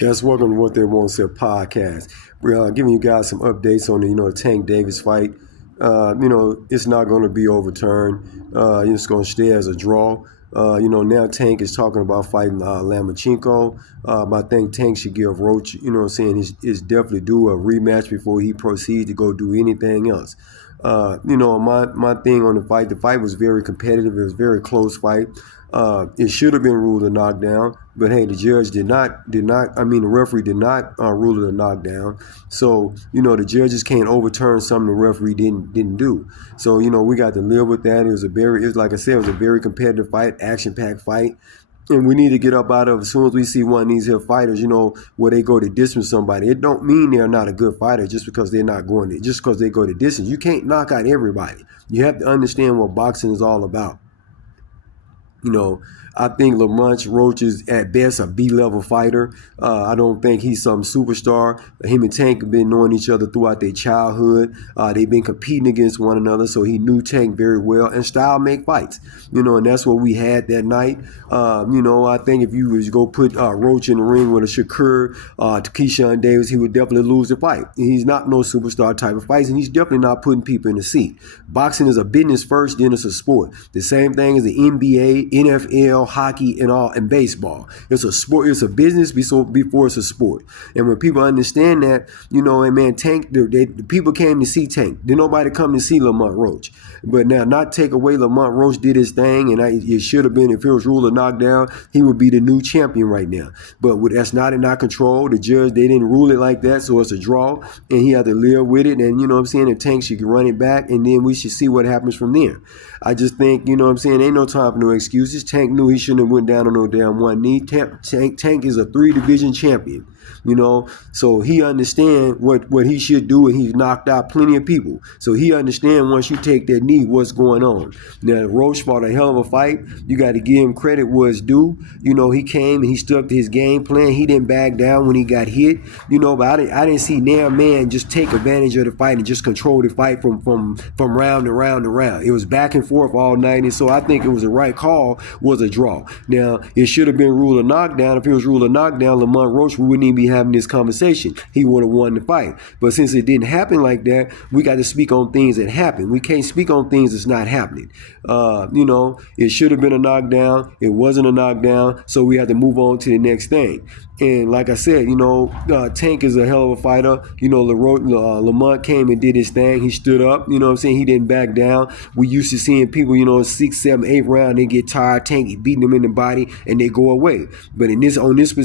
Yes, welcome to What They Won't Say podcast. We're giving you guys some updates on the Tank Davis fight. It's not going to be overturned. It's going to stay as a draw. Now Tank is talking about fighting Lamachenko. I think Tank should give Roach, is definitely due a rematch before he proceeds to go do anything else. My thing on the fight was very competitive. It was a very close fight. It should have been ruled a knockdown, but hey, the judge the referee did not rule it a knockdown. So, the judges can't overturn something the referee didn't do. So, we got to live with that. Like I said, it was a very competitive fight, action-packed fight. And we need to get up out of it as soon as we see one of these here fighters, where they go to distance somebody. It don't mean they're not a good fighter just because they're not going there, just because they go to distance. You can't knock out everybody. You have to understand what boxing is all about. I think Lamont Roach is at best a B-level fighter. I don't think he's some superstar. Him and Tank have been knowing each other throughout their childhood. They've been competing against one another, so he knew Tank very well. And style make fights, and that's what we had that night. I think if you was go put Roach in the ring with a Shakur, Keyshawn Davis, he would definitely lose the fight. He's not no superstar type of fights, and he's definitely not putting people in the seat. Boxing is a business first, then it's a sport. The same thing as the NBA, NFL, hockey, and baseball. It's a sport. It's a business before it's a sport. And when people understand that, and man, Tank, the people came to see Tank. Did nobody come to see Lamont Roach? But now, not take away Lamont Roach did his thing, and it should have been, if it was ruled a knockdown, he would be the new champion right now. But that's not in our control. The judge, they didn't rule it like that, so it's a draw, and he had to live with it. And and Tank should run it back, and then we should see what happens from there. I just think, ain't no time for no excuses. Tank knew he shouldn't have went down on no damn one knee. Tank is a 3-division champion. So he understand what he should do, and he's knocked out plenty of people. So he understand once you take that knee, what's going on. Now, Roach fought a hell of a fight. You got to give him credit where it's due. He came and he stuck to his game plan. He didn't back down when he got hit. But I didn't see Nair Man just take advantage of the fight and just control the fight from round to round to round. It was back and forth all night, and so I think it was the right call, was a draw. Now, it should have been ruled a knockdown. If it was ruled a knockdown, Lamont Roach, we wouldn't even be having this conversation. He would have won the fight. But since it didn't happen like that, we got to speak on things that happen. We can't speak on things that's not happening. It should have been a knockdown. It wasn't a knockdown, so we had to move on to the next thing. And like I said, Tank is a hell of a fighter. Lamont came and did his thing. He stood up, he didn't back down. We used to seeing people, 6, 7, 8 round, they get tired, Tank beating them in the body, and they go away. But on this specific